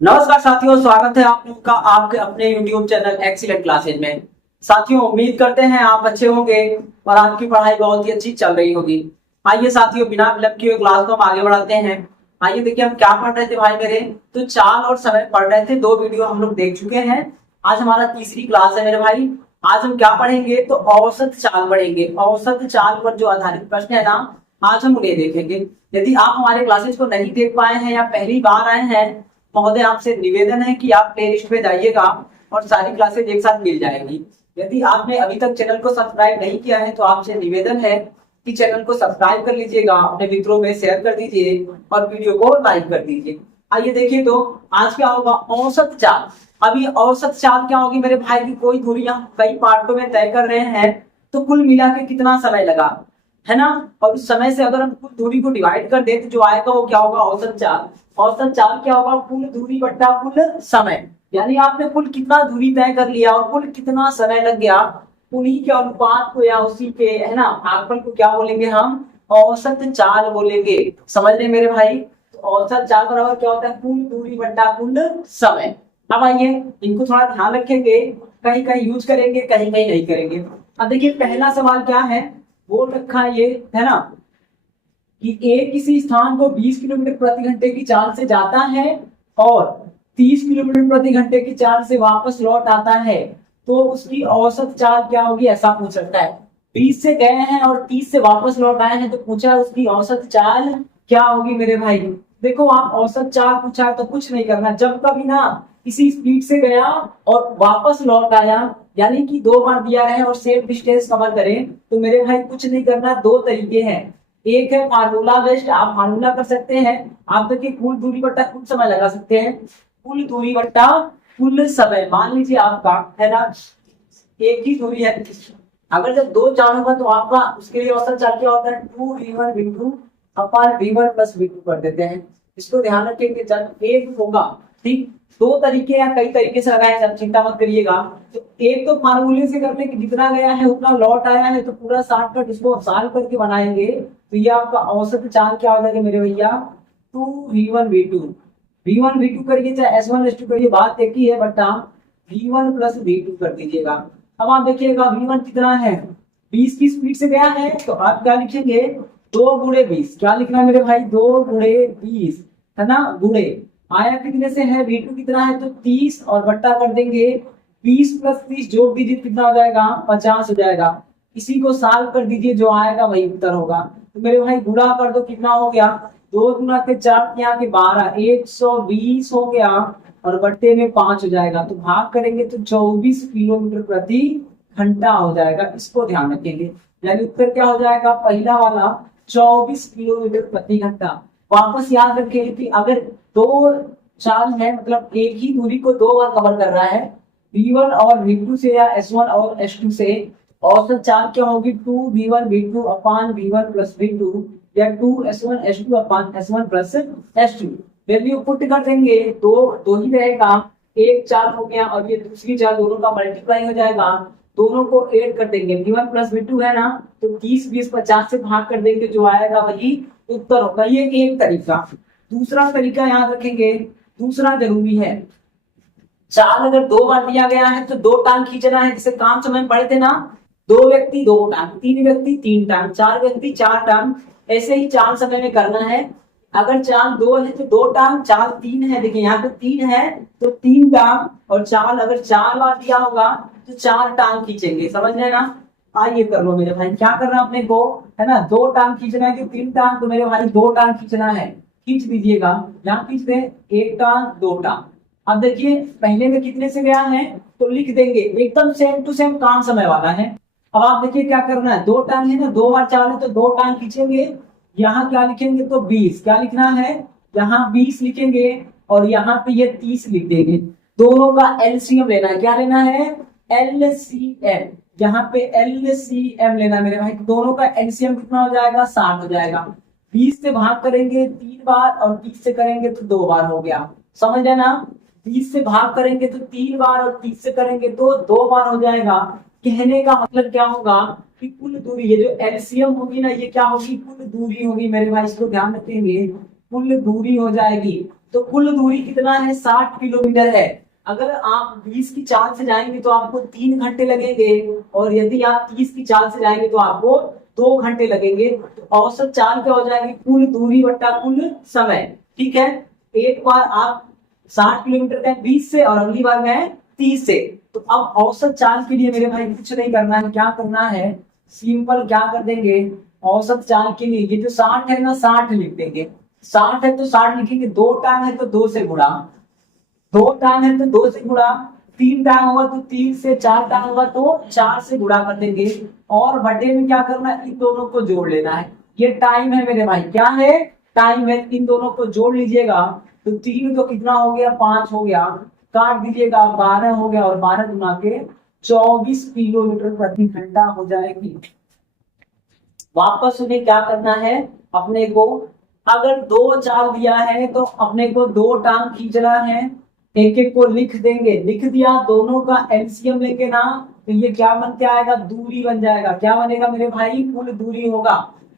नमस्कार साथियों, स्वागत है आप लोग का आपके अपने YouTube चैनल एक्सीलेंट क्लासेज में। साथियों, उम्मीद करते हैं आप अच्छे होंगे और आपकी पढ़ाई बहुत ही अच्छी चल रही होगी। आइए साथियों, बिना विलंब किए क्लास को हम आगे बढ़ाते हैं। आइए देखिए, हम क्या पढ़ रहे थे भाई मेरे। तो चाल और समय पढ़ रहे थे। दो वीडियो हम लोग देख चुके हैं। आज हमारा तीसरी क्लास है मेरे भाई। आज हम क्या पढ़ेंगे, तो औसत चाल पढ़ेंगे। औसत चाल पर जो आधारित प्रश्न है ना, आज हम उन्हें देखेंगे। यदि आप हमारे क्लासेज को नहीं देख पाए हैं या पहली बार आए हैं, महोदय आपसे निवेदन है कि आप प्ले लिस्ट पे जाइएगा और सारी क्लासेज एक साथ मिल जाएगी। यदि आपने अभी तक चैनल को सब्सक्राइब नहीं किया है तो आपसे निवेदन है कि चैनल को सब्सक्राइब कर लीजिएगा, अपने मित्रों में शेयर कर दीजिए और वीडियो को लाइक कर दीजिए। आइए देखिए, तो आज क्या होगा, औसत चाल। अभी औसत चाल क्या होगी मेरे भाई की, कोई दूरी हम कई पार्टों में तय कर रहे हैं तो कुल मिला के कितना समय लगा, है ना। और उस समय से अगर हम कुल दूरी को डिवाइड कर दे तो जो आएगा वो क्या होगा, औसत चाल। औसत चाल क्या होगा, कुल दूरी बट्टा कुल समय। यानी आपने कुल कितना दूरी तय कर लिया और कुल कितना समय लग गया, उन्हीं के अनुपात को या उसी के, है ना, भागफल को क्या बोलेंगे हम, औसत चाल बोलेंगे। समझ रहे मेरे भाई। तो औसत चाल बराबर क्या होता है, कुल दूरी बट्टा कुल समय। अब आइए, इनको थोड़ा ध्यान रखेंगे, कहीं कहीं यूज करेंगे, कहीं कहीं नहीं करेंगे। अब देखिए, पहला सवाल क्या है, बोल रखा है ये, है ना, कि एक किसी स्थान को 20 किलोमीटर प्रति घंटे की चाल से जाता है और 30 किलोमीटर प्रति घंटे की चाल से वापस लौट आता है, तो उसकी औसत चाल क्या होगी, ऐसा पूछ सकता है। 20 से गए हैं और 30 से वापस लौट आए हैं, तो पूछा उसकी औसत चाल क्या होगी मेरे भाई। देखो, आप औसत चाल पूछा है तो कुछ नहीं करना। जब कभी ना किसी स्पीड से गया और वापस लौट आया, यानी कि दो बार दिया रहे और सेम डिस्टेंस कवर करें, तो मेरे भाई कुछ नहीं करना। दो तरीके हैं, एक है फार्मूला बेस्ड, आप फार्मूला कर सकते हैं। आप देखिए, कुल दूरी बट्टा कुल समय लगा सकते हैं। कुल दूरी बट्टा कुल समय, मान लीजिए आपका, है ना, एक ही दूरी है। अगर जब दो चार होगा तो आपका उसके लिए औसत चाल क्या होता है, 2v1v2 upon v1 plus v2 कर देते हैं। इसको ध्यान रखेंगे, जब एक होगा, ठीक, दो तरीके या कई तरीके से लगाए, आप चिंता मत करिएगा। तो एक तो फार्मूले से करने की, जितना गया है उतना लौट आया है, तो पूरा शॉर्टकट इसको सॉल्व करके बनाएंगे। तो ये आपका औसत चाल क्या हो जाएगा मेरे भैया, 2v1v2। v1v2 करिए चाहे s1 s2 करिए, बात एक ही है, बट आप v1 प्लस v2 कर दीजिएगा। अब आप देखिएगा v1 कितना है, 20 की स्पीड से गया है, तो आप क्या लिखेंगे, 2 गुणे 20। क्या लिखना है मेरे भाई, 2 गुणे 20, है ना, गुणे आया कितने से है, v2 कितना है, तो 30 और बट्टा कर देंगे 20 प्लस 30 जोड़ दीजिए, कितना हो जाएगा, 50 हो जाएगा। इसी को सॉल्व कर दीजिए, जो आएगा वही उत्तर होगा। तो मेरे भाई गुणा कर दो, कितना हो गया, 2 गुना के 4 यहाँ के 12, 120 हो गया और बट्टे में 5 हो जाएगा। तो भाग करेंगे तो 24 किलोमीटर प्रति घंटा हो जाएगा। इसको ध्यान रखेंगे, यानी उत्तर क्या हो जाएगा, पहला वाला 24 किलोमीटर प्रति घंटा। वापस याद रखें कि अगर दो चाल है, मतलब एक ही दूरी को दो बार कवर कर रहा है, v1 और v2 से या s1 और s2 से, औसत चाल क्या होगी, 2v1v2 अपान v1 प्लस v2 या 2s1 s2 अपान s1 plus s2। Value put कर देंगे, दो दो ही रहेगा, एक चाल हो गया और ये दूसरी चाल, दोनों का मल्टीप्लाई हो जाएगा। दोनों को ऐड कर देंगे, v1 प्लस v2 है ना, तो 30 20 50 से भाग कर देंगे, जो आएगा वही उत्तर होगा। ये एक तरीका। दूसरा तरीका याद रखेंगे, दूसरा जरूरी है। चाल अगर दो बार दिया गया है तो दो टांग खींचना है, जैसे काम समय में पढ़े थे ना, दो व्यक्ति दो टांग, तीन व्यक्ति तीन टांग, चार व्यक्ति चार टांग, ऐसे ही चाल समय में करना है। अगर चाल दो है तो दो टांग, चाल तीन है, देखिए यहाँ पे तीन है तो तीन टांग, और चाल अगर चार बार दिया होगा तो चार टांग खींचेंगे। समझ रहे ना। आइए कर लो मेरे भाई, क्या करना अपने को, है ना, दो टांग खींचना है कि तीन टांग, तो मेरे भाई दो टांग खींचना है, खींच दीजिएगा। यहाँ खींचते हैं, एक टांग दो टांग। अब देखिए, पहले में कितने से गया है, तो लिख देंगे, एकदम सेम टू सेम काम समय वाला है। अब आप देखिए क्या करना है, दो टांग है ना, दो बार चाल है तो दो टांग खींचेंगे। यहाँ क्या लिखेंगे, तो 20, क्या लिखना है, यहाँ 20 लिखेंगे और यहाँ पे ये 30 लिख देंगे। दोनों का एलसीएम लेना है, क्या लेना है, एलसीएम। यहाँ पे एलसीएम लेना है मेरे भाई, दोनों का एलसीएम कितना हो जाएगा, 60 हो जाएगा। 20 से भाग करेंगे 3 बार और 30 से करेंगे तो 2 बार हो गया। समझ रहे ना। 20 से भाग करेंगे तो 3 बार और 30 से करेंगे तो 2 बार हो जाएगा। कहने का मतलब क्या होगा कि कुल दूरी, ये जो एलसीएम होगी ना, ये क्या होगी, कुल दूरी होगी मेरे भाई, इसको ध्यान रखेंगे, कुल दूरी हो जाएगी। तो कुल दूरी कितना है, 60 किलोमीटर है। अगर आप 20 की चाल से जाएंगे तो आपको 3 घंटे लगेंगे, और यदि आप 30 की चाल से जाएंगे तो आपको 2 घंटे लगेंगे। तो औसत चाल क्या हो जाएगी, कुल दूरी बट्टा कुल समय। ठीक है, एक बार आप 60 किलोमीटर गए 20 से, और अगली बार गए 30 से। तो अब औसत चाल के लिए मेरे भाई कुछ नहीं करना है, क्या करना है, सिंपल क्या कर देंगे, औसत चाल के लिए ये जो 60 है ना, 60 लिख देंगे। 60 है तो 60 लिखेंगे, 2 टांग है तो 2 से गुणा, 2 टांग है तो 2 से गुणा, 3 टांग होगा तो 3 से, 4 टांग होगा तो 4 से गुणा कर देंगे। और बटे में क्या करना है, इन दोनों को जोड़ लेना है। ये टाइम है मेरे भाई, क्या है, टाइम है। इन दोनों को जोड़ लीजिएगा तो 3 तो कितना हो गया, 5 हो गया, काट दीजिएगा 12 हो गया, और 12 गुना के 24 किलोमीटर प्रति घंटा हो जाएगी। वापस उन्हें क्या करना है, अपने को अगर 2 चाल दिया है तो अपने को 2 टांग खींचना है। एक एक को लिख देंगे, लिख दिया, दोनों का एलसीएम लेके ना, तो ये क्या बन के आएगा, दूरी बन जाएगा। क्या बनेगा मेरे भाई, कुल दूरी होगा।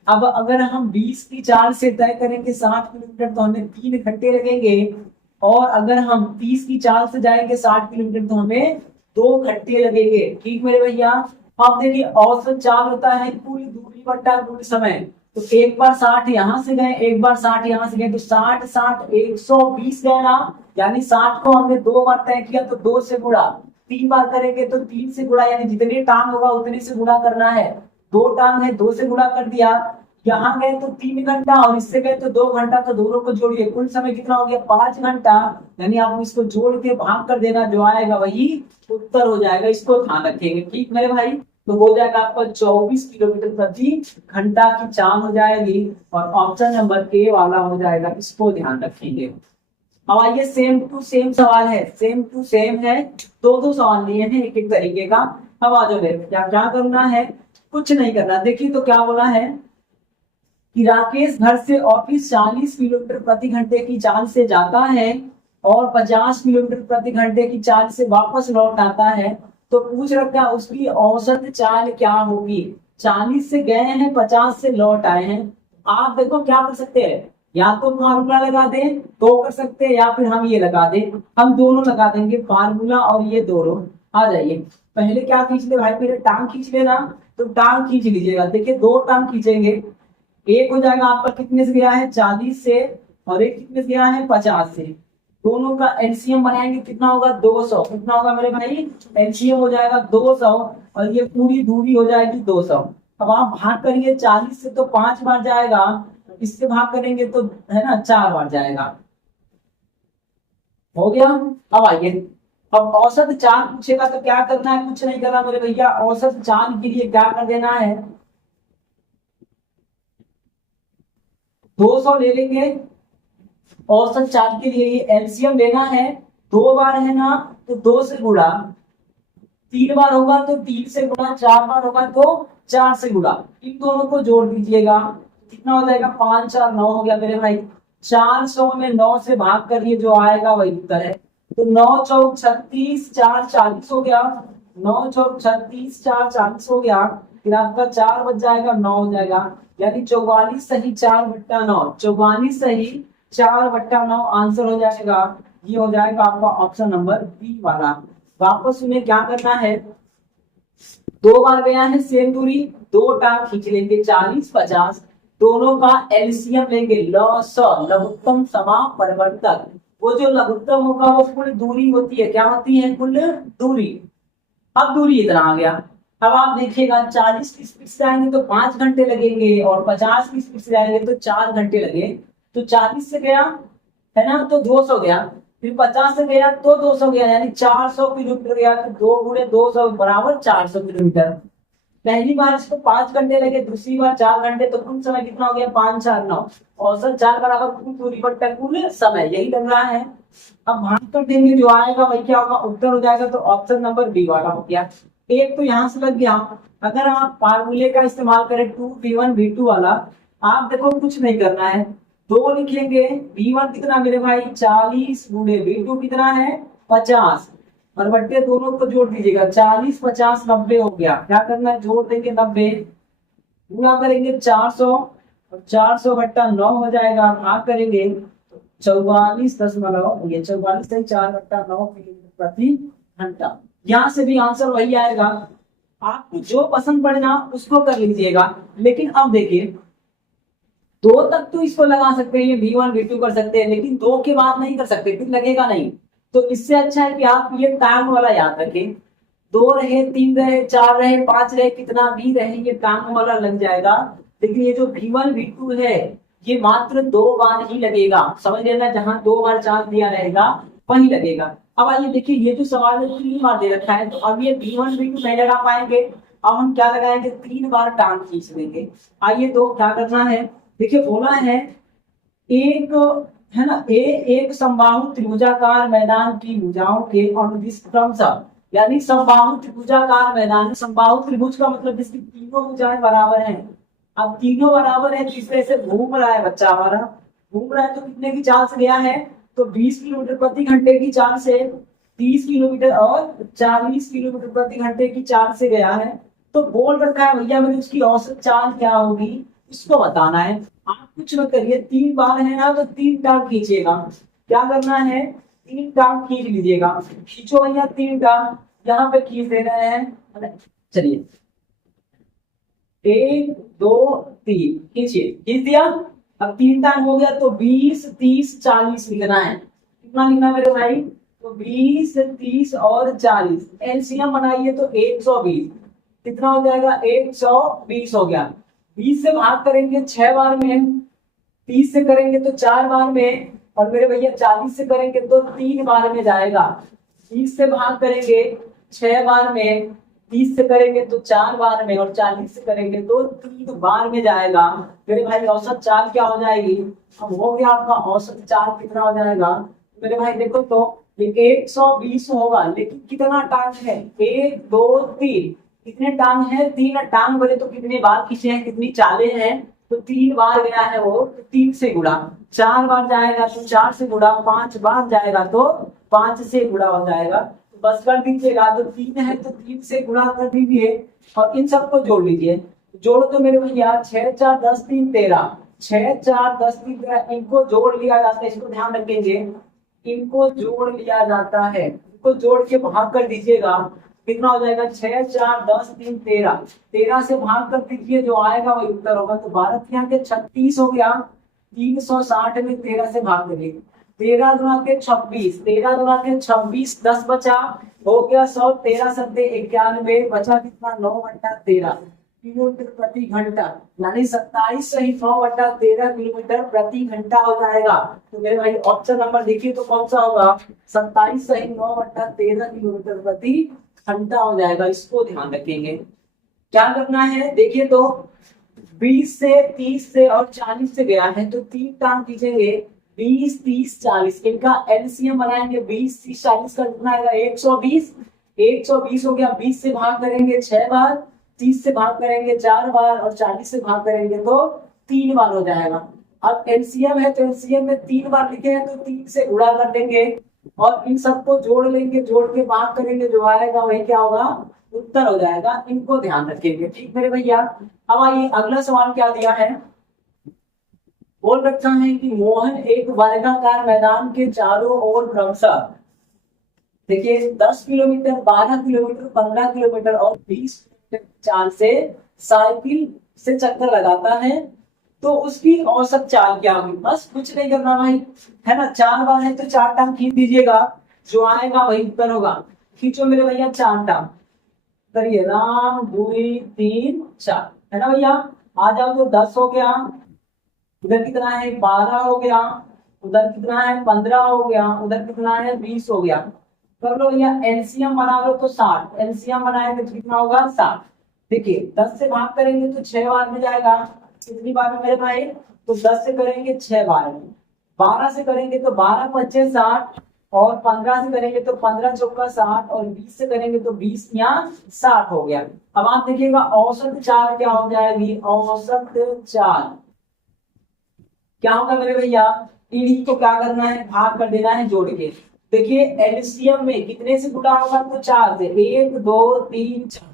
अब अगर हम 20 की चाल से तय करेंगे 60 किलोमीटर तो हमें 3 घंटे लगेंगे, और अगर हम 30 की चाल से जाएंगे 60 किलोमीटर तो हमें 2 घंटे लगेंगे। ठीक मेरे भैया। अब देखिए औसत चाल होता है कुल दूरी बट्टा कुल समय। तो एक बार 60 यहाँ से गए, एक बार 60 यहाँ से गए, तो 60 60 120 गए ना, यानी 60 को हमने 2 बार तय किया तो 2 से गुणा, 3 बार करेंगे तो 3 से गुणा, यानी जितने टांग होगा उतने से गुणा करना है। 2 टांग है, 2 से गुणा कर दिया। यहाँ गए तो 3 घंटा, और इससे गए तो 2 घंटा, तो दोनों को जोड़िए, कुल समय कितना हो गया, 5 घंटा। यानी आप इसको जोड़ के भाग कर देना, जो आएगा वही उत्तर हो जाएगा। इसको ध्यान रखेंगे। ठीक मेरे भाई, तो हो जाएगा आपका 24 किलोमीटर प्रति घंटा की चाल हो जाएगी, और ऑप्शन नंबर ए वाला हो जाएगा। इसको ध्यान रखेंगे। अब आइए, सेम टू सेम सवाल है, सेम टू सेम है, दो सवाल लिए हैं एक एक तरीके का। अब आ जाओ मेरे, क्या क्या करना है, कुछ नहीं करना। देखिए तो क्या बोला है कि राकेश घर से ऑफिस 40 किलोमीटर प्रति घंटे की चाल से जाता है और 50 किलोमीटर प्रति घंटे की चाल से वापस लौट आता है। तो पूछ रखा है उसकी औसत चाल क्या होगी। 40 से गए हैं, 50 से लौट आए हैं। आप देखो क्या कर सकते हैं, या तो फार्मूला लगा दें तो कर सकते हैं, या फिर हम ये लगा दें। हम दोनों लगा देंगे, फार्मूला और ये दोनों। आ जाइए, पहले क्या खींच ले भाई, मेरे टांग खींच लेना। तो टांग खींच लीजिएगा। देखिए 2 टांग खींचेंगे, एक हो जाएगा आपका कितने से गया है, 40 से, और एक कितने से गया है, 50 से। दोनों का एलसीएम बनाएंगे, कितना होगा, 200। कितना होगा मेरे भाई, एलसीएम हो जाएगा 200, और ये पूरी दूरी हो जाएगी 200। अब आप भाग करिए, 40 से तो 5 बार जाएगा, इससे भाग करेंगे तो है ना 4 बार जाएगा। हो गया। अब आइए, अब औसत चाल पूछेगा तो क्या करना है, कुछ नहीं करना मेरे भैया। औसत चाल के लिए क्या कर देना है, 200 ले लेंगे। औसत चाल के लिए एलसीएम लेना है, 2 बार है ना तो 2 से गुणा, 3 बार होगा तो 3 से गुणा, 4 बार होगा तो 4 से गुणा। इन दोनों को जोड़ दीजिएगा, कितना हो जाएगा, 5 4 9 हो गया मेरे भाई। 400 में 9 से भाग करिए, जो आएगा वही उत्तर है। तो 9 चौक 36, 4 40 हो गया। 9 चौक 36, 4 40 हो गया। फिर आपका 4 बच जाएगा, 9 हो जाएगा, यानी 44 सही 4/9। 44 सही 4/9 आंसर हो जाएगा। ये हो जाएगा आपका ऑप्शन नंबर बी वाला। वापस उन्हें क्या करना है, 2 बार गया है सेम दूरी, 2 टांग खींच लेंगे, 40 50, दोनों का एलसीएम लेंगे, लघुत्तम समापरिवर्तक। वो जो लघुत्तम होगा वो कुल दूरी होती है, क्या होती है, कुल दूरी। अब दूरी इतना आ गया। अब आप देखिएगा 40 की स्पीड से आएंगे तो 5 घंटे लगेंगे, और 50 की स्पीड से जाएंगे तो 4 घंटे लगे। तो 40 से गया है ना तो 200 गया, फिर 50 से गया तो 200 गया, यानी 400 किलोमीटर गया। तो 2 गुणे 200 बराबर 400 किलोमीटर। पहली बार इसको 5 घंटे लगे, दूसरी बार 4 घंटे, तो कुल समय कितना हो गया, 5 4 9। औसत 4 बराबर कुल दूरी बट्टा कुल समय, यही लग रहा है। अब भाग कर देंगे, जो आएगा वही क्या होगा, उत्तर हो जाएगा। तो ऑप्शन नंबर बी वाला हो गया। एक तो यहाँ से लग गया। अगर आप फार्मूले का इस्तेमाल करें 2v1 v2 वाला, आप देखो कुछ नहीं करना है, 2 लिखेंगे। v1 कितना मेरे भाई, 40 गुणे v2 कितना है, 50, और बट्टे दोनों को जोड़ दीजिएगा, 40 50 90 हो गया। क्या करना है, जोड़ देंगे 90, गुणा करेंगे 400, और 400/9 हो जाएगा। भाग करेंगे 44.4 किलोमीटर प्रति घंटा। यहाँ से भी आंसर वही आएगा। आपको जो पसंद पड़े ना उसको कर लीजिएगा। लेकिन अब देखिए, दो तक तो इसको लगा सकते हैं, ये V1 V2 कर सकते हैं, लेकिन दो के बाद नहीं कर सकते, फिर लगेगा नहीं। तो इससे अच्छा है कि आप ये टांग वाला याद रखें। दो रहे, तीन रहे, चार रहे, पांच रहे, कितना भी रहे, ये टांग वाला लग जाएगा। लेकिन ये जो V1 V2 है ये मात्र दो बार ही लगेगा। समझ लेना, जहां दो बार चांस दिया रहेगा वही लगेगा। अब आइए देखिए, ये जो सवाल है 3 बार दे रखा है, तो अब ये V1 V2 नहीं लगा पाएंगे। अब हम क्या लगाएंगे, 3 बार टांग खींच देंगे। आइए तो क्या करना है, देखिए बोला है एक, है ना, एक समबाहु त्रिभुजाकार मैदान की भुजाओं के अनुदिश क्रमशः, यानी समबाहु त्रिभुजाकार मैदान, समबाहु त्रिभुज का मतलब जिसकी तीनों भुजाएं बराबर हैं। अब तीनों बराबर है, तीसरे से घूम रहा है बच्चा हमारा, घूम रहा है तो कितने की चाल से गया है, तो 20 किलोमीटर प्रति घंटे की चाल से 30 किलोमीटर और 40 किलोमीटर प्रति घंटे की चाल से गया है। तो बोल रखा है भैया मैंने उसकी औसत चाल क्या होगी इसको बताना है। आप कुछ मत करिए, 3 बार है ना तो 3 टांग खींचिएगा। क्या करना है, 3 टांग खींच लीजिएगा। खींचो भैया 3 टांग, यहाँ पे खींच दे रहे हैं। चलिए 1 2 3 खींचिए, खींच दिया। अब 3 टांग हो गया तो 20 30 40 लिखना है। कितना लिखना है मेरे भाई, तो 20 30 और 40। एलसीएम बनाइए तो 120, कितना हो जाएगा, 120 हो गया। 20 से भाग करेंगे 6 बार में, 30 से करेंगे तो 4 बार में, और मेरे भैया 40 से करेंगे तो 3 बार में जाएगा। 20 से भाग करेंगे 6 बार में, 30 से करेंगे तो 4 बार में, और 40 से करेंगे तो 3 बार में जाएगा। मेरे भाई औसत चाल क्या हो जाएगी, अब हो गया आपका औसत चाल कितना हो जाएगा मेरे भाई, देखो तो ये 120 होगा, लेकिन कितना टांग है, 1 2 3, कितने टांग है, 3 टांग बोले तो कितने बार खींचे हैं, कितनी चालें हैं, तो 3 बार गया है वो, तो 3 से गुणा, 4 बार जाएगा तो 4 से गुणा, 5 बार जाएगा तो 5 से गुणा हो जाएगा। तो बस कर दीजिएगा, तो 3 है तो 3 से गुणा कर दीजिए और इन सबको जोड़ लीजिए। जोड़ो तो मेरे भैया 6 4 10 3 13, 6 4 10 3 13, इनको जोड़ लिया जाता है, इसको ध्यान रखेंगे, इनको जोड़ लिया जाता है। इनको जोड़ के भाग कर दीजिएगा, कितना हो जाएगा, 6 4 10 3 13, 13 से भाग कर दीजिए, जो आएगा वही उत्तर होगा। तो 12 यहाँ के 36 हो गया, 360 में 13 से भाग करिए, 13 गुणा के 26, 13 गुणा के 26, 10 बचा, हो गया 100, 13 सत्ते 91, बचा कितना, 9/13 किलोमीटर प्रति घंटा, यानी 27 सही 9/13 किलोमीटर प्रति घंटा हो जाएगा। तो मेरे भाई ऑप्शन नंबर देखिए तो कौन सा होगा, 27 सही 9/13 किलोमीटर प्रति घंटा हो जाएगा। इसको ध्यान रखेंगे। क्या करना है, देखिए तो 20 से 30 से और 40 से गया है, तो 3 टांग खींचेंगे, 20 30 40, इनका एलसीएम बनाएंगे, 20 30 40 का कितना आएगा, 120, 120 हो गया। 20 से भाग करेंगे 6 बार, 30 से भाग करेंगे 4 बार, और 40 से भाग करेंगे तो 3 बार हो जाएगा। अब एलसीएम है तो एलसीएम में 3 बार लिखे हैं तो 3 से गुणा कर देंगे और इन सबको जोड़ लेंगे, जोड़ के भाग करेंगे, जो आएगा वही क्या होगा, उत्तर हो जाएगा। इनको ध्यान रखेंगे, ठीक मेरे भैया। अब आइए अगला सवाल क्या दिया है, बोल रखा है कि मोहन एक वर्गाकार मैदान के चारों ओर क्रमशः, देखिए 10 किलोमीटर 12 किलोमीटर 15 किलोमीटर और 20 किलोमीटर चाल से साइकिल से चक्कर लगाता है, तो उसकी औसत चाल क्या होगी। बस कुछ नहीं करना भाई, है ना, 4 बार है तो 4 टांग खींच दीजिएगा, जो आएगा वही उत्तर होगा। खींचो मेरे भैया 4 टांग, करिए, राम 2 3 4, है ना भैया। आ जाओ तो 10 हो गया, उधर कितना है 12 हो गया, उधर कितना है 15 हो गया, उधर कितना है 20 हो गया। कर लो भैया एलसीएम बना लो तो 60, एलसीएम बनाएंगे तो कितना होगा 60। देखिए 10 से भाग करेंगे तो 6 बार में जाएगा, कितनी बार में मेरे भाई, तो 10 से करेंगे 6 बार में, 12 से करेंगे तो 12 25 60, और 15 से करेंगे तो 15 चौका 60, और 20 से करेंगे तो 20 यहाँ 60 हो गया। अब आप देखिएगा औसत चाल क्या हो जाएगी, औसत चाल क्या होगा मेरे भैया, इन्हीं को क्या करना है, भाग कर देना है जोड़ के। देखिए एलसीएम में कितने से गुणा होगा, तो 4 से, 1 2 3 4,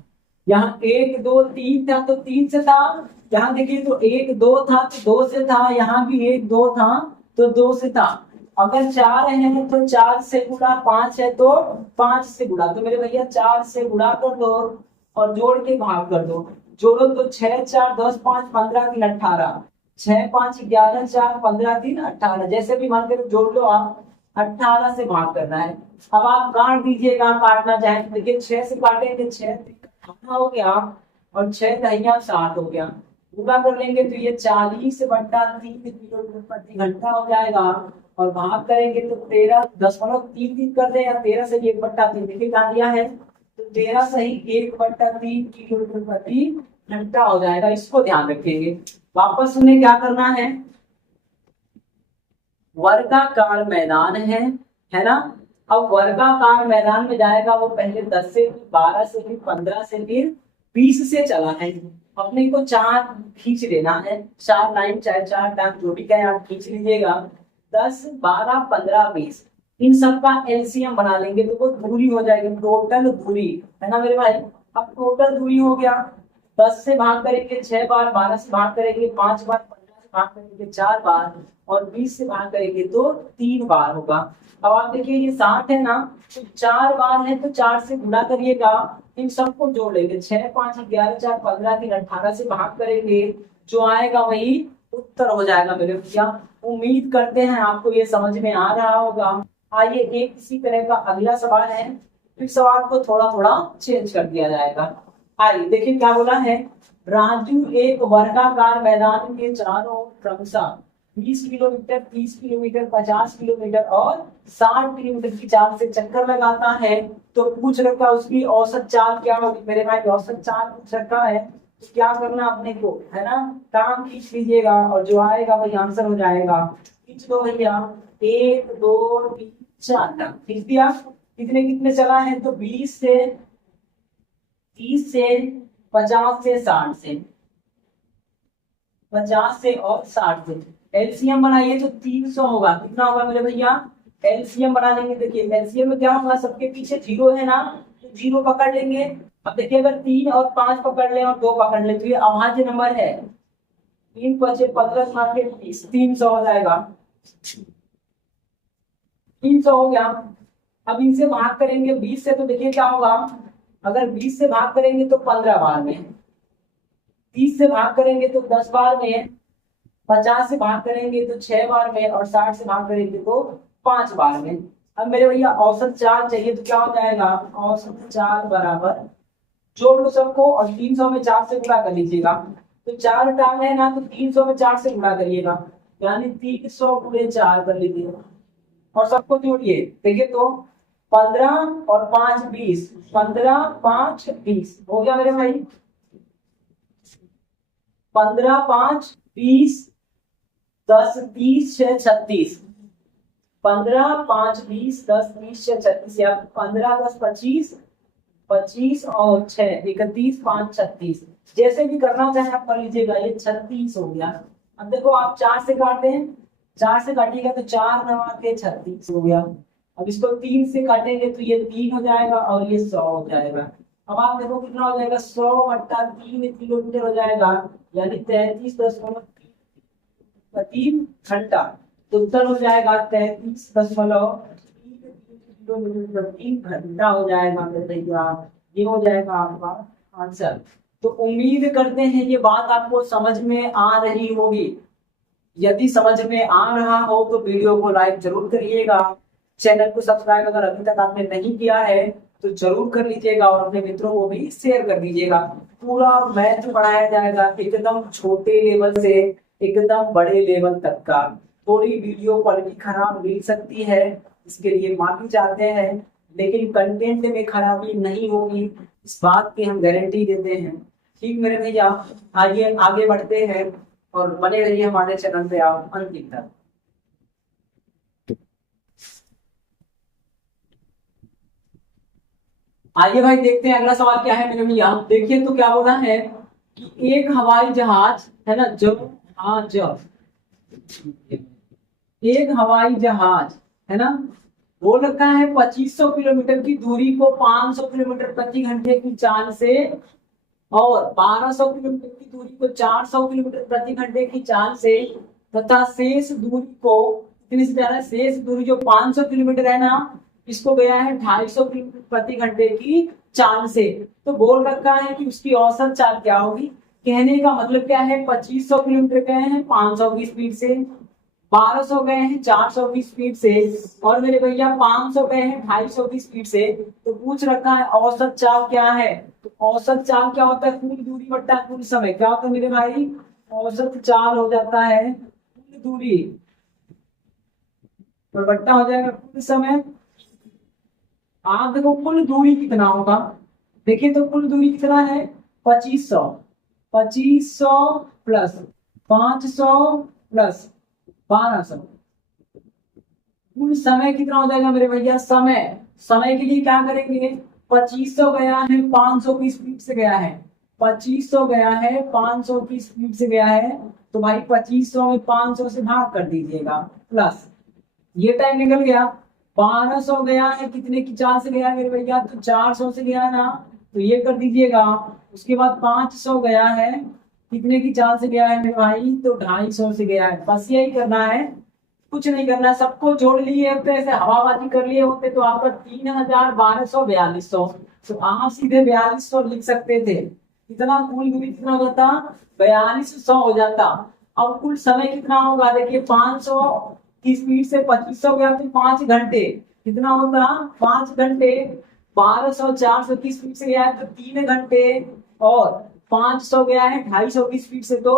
यहाँ 1 2 3 था तो 3 से था, यहाँ देखिए तो 1 2 था तो 2 से था, यहाँ भी 1 2 था तो 2 से था। अगर 4 है तो 4 से गुणा, 5 है तो 5 से गुणा। तो मेरे भैया 4 से गुणा कर दो और जोड़ के भाग कर दो। जोड़ो तो 6 4 10 5 15 3 18, 6 5 11 4 15 3 18, जैसे भी मान के जोड़ लो आप। 18 से भाग करना है। अब आप काट दीजिएगा, काटना चाहे तो देखिए 6 से काटेंगे, 6 18 हो गया और 6 दहिया 60 हो गया। पूरा कर लेंगे तो ये 40/3 किलोमीटर प्रति घंटा हो जाएगा। और भाग करेंगे तो 13.33 कर दे, या 13 से 1/3 देखिए क्या दिया है, तो 13 सही 1/3 किलोमीटर प्रति घंटा हो जाएगा। इसको ध्यान रखेंगे। वापस उन्हें क्या करना है, वर्गाकार मैदान है ना। अब वर्गाकार मैदान में जाएगा वो पहले 10 से 12 से फिर 15 से फिर 20 से चला है। अपने को 4 खींच लेना है, 4 लाइन चाहे 4 टाइम जो भी कहे आप खींच लीजिएगा। 10 12 15 20 इन सब का एलसीएम बना लेंगे तो वो दूरी हो जाएगी, टोटल दूरी, है ना मेरे भाई। अब टोटल दूरी हो गया, 10 से भाग करेंगे 6 बार, 12 से भाग करेंगे 5 बार, 15 से भाग करेंगे 4 बार और 20 से भाग करेंगे तो 3 बार होगा। अब आप देखिए ये 60 है ना, तो 4 बार है तो 4 से गुणा करिएगा, इन सबको जोड़ लेंगे। 6 5 11 4 15 3 18 से भाग करेंगे, जो आएगा वही उत्तर हो जाएगा मेरे भैया। उम्मीद करते हैं आपको ये समझ में आ रहा होगा। आइए एक इसी तरह का अगला सवाल है, फिर सवाल को थोड़ा थोड़ा चेंज कर दिया जाएगा। आइए देखिए क्या बोला है। राजू एक वर्गाकार मैदान के चारों ओर क्रमशः 20 किलोमीटर, 30 किलोमीटर, 50 किलोमीटर और 60 किलोमीटर की चाल से चक्कर लगाता है। तो पूछ रखा उसकी औसत चाल क्या होगी मेरे भाई, औसत चाल पूछ रखा है। तो क्या करना अपने को, है ना, काम खींच लीजिएगा और जो आएगा वही आंसर हो जाएगा। खींच दो भैया, 1 2 3 4 तक खींच दिया। कितने कितने चला है, तो 20 से 30 से 50 से 60 से, 50 से और 60 से एलसीएम बनाइए तो 300 होगा। कितना होगा मेरे भैया, एलसीएम बना लेंगे। देखिए एलसीएम में क्या होगा, सबके पीछे 0 है ना, तो 0 पकड़ लेंगे। अब देखिए अगर 3 और 5 पकड़ ले और 2 पकड़ ले तो ये अभाज्य नंबर है। 3 5 15 7 20, 300 हो जाएगा। 300 हो गया। अब इनसे भाग करेंगे 20 से, तो देखिए क्या होगा, अगर 20 से भाग करेंगे तो 15 बार में, 30 से भाग करेंगे तो 10 बार में, 50 से भाग करेंगे तो 6 बार में और 60 से भाग करेंगे तो 5 बार में। अब मेरे भैया औसत चाल चाहिए तो क्या हो जाएगा, औसत चाल बराबर, जोड़ लो सबको और 300 में 4 से गुणा कर लीजिएगा। तो 4 टांग है ना, तो 300 में 4 से गुणा करिएगा, यानी 300 गुणे 4 कर लीजिए और सबको जोड़िए। देखिए तो 15 और 5 20, 15 5 20 हो गया मेरे भाई। 15 5 20 10 30 6 36, 15 5 20 10 30 6 36, या 15 10 25, 25 और 6 31 5 36, जैसे भी करना चाहे आप कर लीजिएगा। ये 36 हो गया। अब देखो आप 4 से काटते हैं, 4 से काटिएगा तो 4 9 के 36 हो गया। अब इसको 3 से काटेंगे तो ये 3 हो जाएगा और ये 100 हो जाएगा। अब आप देखो कितना हो जाएगा, 100/3 किलोमीटर हो जाएगा, यानी 33.3 घंटा। तो उत्तर हो जाएगा 33.3 किलोमीटर प्रति घंटा हो जाएगा मेरे भैया। ये हो जाएगा आपका आंसर। तो उम्मीद करते हैं ये बात आपको समझ में आ रही होगी। यदि समझ में आ रहा हो तो वीडियो को लाइक जरूर करिएगा। चैनल को सब्सक्राइब अगर अभी तक आपने नहीं किया है तो जरूर कर लीजिएगा और अपने मित्रों को भी शेयर कर दीजिएगा। पूरा मैथ पढ़ाया जाएगा, एकदम छोटे लेवल से एकदम बड़े लेवल तक का। थोड़ी वीडियो क्वालिटी खराब मिल सकती है, इसके लिए माफी चाहते हैं, लेकिन कंटेंट में खराबी नहीं होगी, इस बात की हम गारंटी देते हैं। ठीक मेरे भैया, आइए आगे बढ़ते हैं और बने रहिए हमारे चैनल पे आप अंतिम तक। आइए भाई देखते हैं अगला सवाल क्या है मेरे भैया। देखिए तो क्या बोला है कि एक हवाई जहाज, है ना, जब हाँ जब एक हवाई जहाज, है ना, बोल रखा है 2500 किलोमीटर की दूरी को 500 किलोमीटर प्रति घंटे की चाल से और 1200 किलोमीटर की दूरी को 400 किलोमीटर प्रति घंटे की चाल से तथा शेष दूरी को कितने से जा रहा है, शेष दूरी जो 500 किलोमीटर है ना, इसको गया है 250 किलोमीटर प्रति घंटे की चाल से। तो बोल रखा है कि उसकी औसत चाल क्या होगी। कहने का मतलब क्या है, 2500 किलोमीटर गए हैं 500 की स्पीड से, 1200 गए हैं 400 की स्पीड से, और मेरे भैया 500 गए हैं 250 की स्पीड से। तो पूछ रखा है औसत चाल क्या है। तो औसत चाल क्या होता है, कुल दूरी बट्टा कुल समय। क्या होता है मेरे भाई, औसत चाल हो जाता है कुल दूरी और बट्टा हो जाएगा कुल समय। आप देखो कुल दूरी कितना होगा, देखिए तो कुल दूरी कितना है 2500, 2500 प्लस 500 प्लस 1200, कुल समय कितना हो जाएगा मेरे भैया। समय के लिए क्या करेंगे, 2500 गया है 500 की स्पीड से गया है, 2500 गया है 500 की स्पीड से गया है, तो भाई 2500 में 500 से भाग कर दीजिएगा, प्लस ये टाइम निकल गया। 1200 गया है कितने की चाल से गया है मेरे भैया, तो 400 से गया है ना, तो ये कर दीजिएगा। उसके बाद 500 गया है कितने की चाल से गया है मेरे भाई, तो 250 से गया है। बस यही करना है, कुछ नहीं करना, सबको जोड़ लिए होते, ऐसे हवाबाजी कर लिए होते तो आपका 3,1242। तो आप सीधे 4200 लिख सकते थे। कितना कुल दूरी कितना हो जाता, 4200 हो जाता। अब कुल समय कितना होगा, देखिए 500 की स्पीड से 2500 गया तो 5 घंटे कितना होता, 5 घंटे। 1200 400 की स्पीड से गया है तो 3 घंटे, और 500 गया है 250 की स्पीड से तो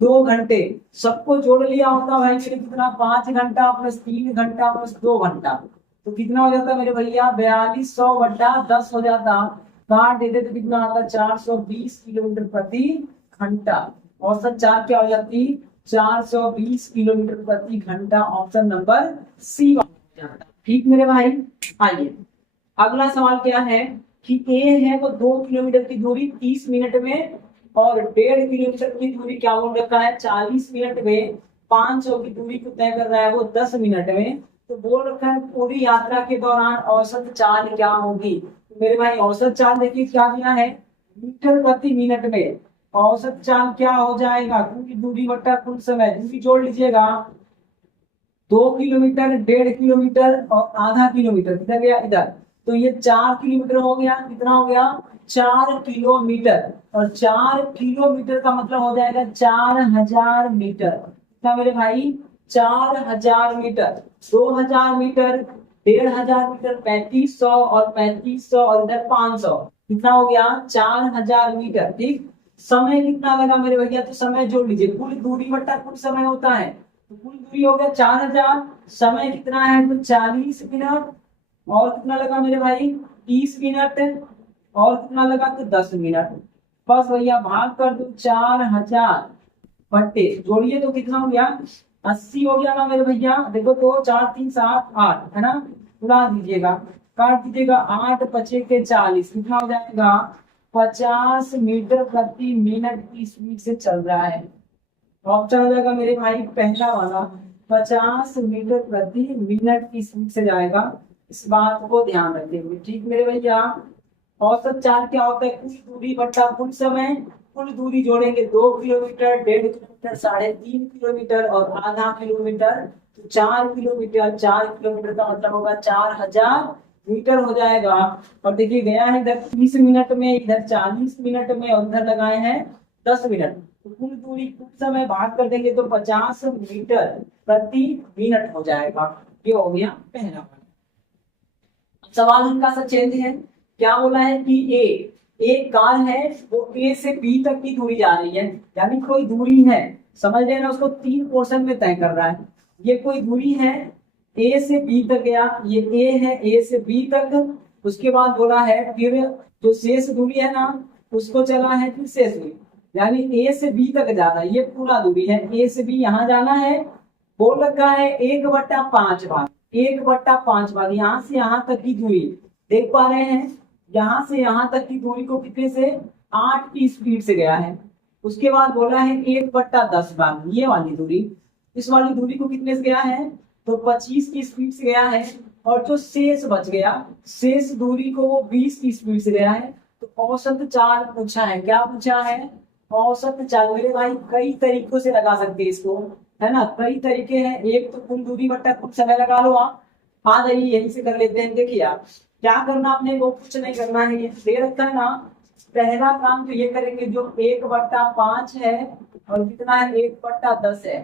2 घंटे। सबको जोड़ लिया होता भाई मेरे कितना, 5 घंटा प्लस 3 घंटा प्लस 2 घंटा, तो कितना हो जाता मेरे भैया 4200 बटा 10 हो जाता। काट देते तो कितना आता 420 किलोमीटर प्रति घंटा। औसत चाल क्या हो जाती, 420 किलोमीटर प्रति घंटा। ऑप्शन नंबर सी हो जाता। ठीक मेरे भाई, आइए अगला सवाल क्या है कि ए है वो 2 किलोमीटर की दूरी 30 मिनट में, और 1.5 किलोमीटर की दूरी क्या बोल रखा है 40 मिनट में, 500 की दूरी को तय कर रहा है वो 10 मिनट में। तो बोल रखा है पूरी यात्रा के दौरान औसत चाल क्या होगी। तो मेरे भाई औसत चाल देखिए क्या दिया है, मीटर प्रति मिनट में। औसत चाल क्या हो जाएगा, क्योंकि दूरी बट्टा कुल समय, दूरी जोड़ लीजिएगा, 2 किलोमीटर 1.5 किलोमीटर और आधा किलोमीटर किधर गया इधर, तो ये 4 किलोमीटर हो गया। कितना हो गया 4 किलोमीटर, और 4 किलोमीटर का मतलब हो जाएगा 4000 मीटर। कितना मेरे भाई 4000 मीटर, 2000 मीटर, 1500 मीटर, 3500 और 3500 और इधर 500, कितना हो गया 4000 मीटर। ठीक, समय कितना लगा मेरे भैया, तो समय जोड़ लीजिए, कुल दूरी बट्टा कुल समय होता है, तो कुल दूरी हो गया 4000, समय कितना है तो 40 मिनट, और कितना लगा मेरे भाई 30 मिनट, और कितना लगा तो 10 मिनट। बस भैया भाग कर दो 4000 बट्टे, जोड़िए तो कितना हो गया 80 हो गया ना मेरे भैया। देखो 2 4 3 7 8 है ना, उड़ा दीजिएगा, काट दीजिएगा, 8 बचे के 40, कितना हो जाएगा 50 मीटर प्रति मिनट की स्पीड से चल रहा है। ऑप्शन हो जाएगा मेरे भाई पहला वाला, 50 मीटर प्रति मिनट की स्पीड से जाएगा। इस बात को ध्यान रखेंगे। ठीक मेरे भैया, औसत चाल क्या होता है, कुल दूरी बट्टा कुल समय। कुल दूरी जोड़ेंगे 2 किलोमीटर, 1.5 किलोमीटर, 3.5 किलोमीटर और आधा किलोमीटर, तो 4 किलोमीटर। 4 किलोमीटर का मतलब होगा 4000 मीटर हो जाएगा। और देखिए गया है इधर 30 मिनट में, इधर 40 मिनट में, और उधर लगाए हैं 10 मिनट। तो कुल दूरी कुल समय भाग कर देंगे तो 50 मीटर प्रति मिनट हो जाएगा। ये हो गया पहला वाला। सवाल हल्का सा चेंज है, क्या बोला है कि एक कार है वो ए से बी तक की दूरी जा रही है, यानी कोई दूरी है, समझ लेना उसको 3 पोर्शन में तय कर रहा है। ये कोई दूरी है ए से बी तक गया, ये ए है ए से बी तक। उसके बाद बोला है फिर जो शेष दूरी है ना उसको चला है फिर शेष दूरी, यानी ए से बी तक जाना है, ये पूरा दूरी है ए से बी यहाँ जाना है। बोल रखा है 1/5 भाग, 1/5 भाग यहाँ से यहाँ तक की दूरी देख पा रहे हैं, यहाँ से यहाँ तक की दूरी को कितने से 8 की स्पीड से गया है। उसके बाद बोला है 1/10 भाग ये वाली दूरी, इस वाली दूरी को कितने से गया है तो 25 की स्पीड से गया है। और जो शेष बच गया, शेष दूरी को वो 20 की स्पीड से गया है। तो औसत चाल पूछा है, क्या पूछा है औसत चाल। मेरे भाई कई तरीकों से लगा सकते हैं इसको, है ना। कई तरीके हैं, एक तो कुल दूरी बट्टा कुल समय लगा लो आप। हाँ जाइए यहीं से कर लेते हैं। देखिए आप क्या करना आपने, वो कुछ नहीं करना है, ये दे रखा है ना। पहला काम तो ये करेंगे, जो 1/5 है और कितना है 1/10 है,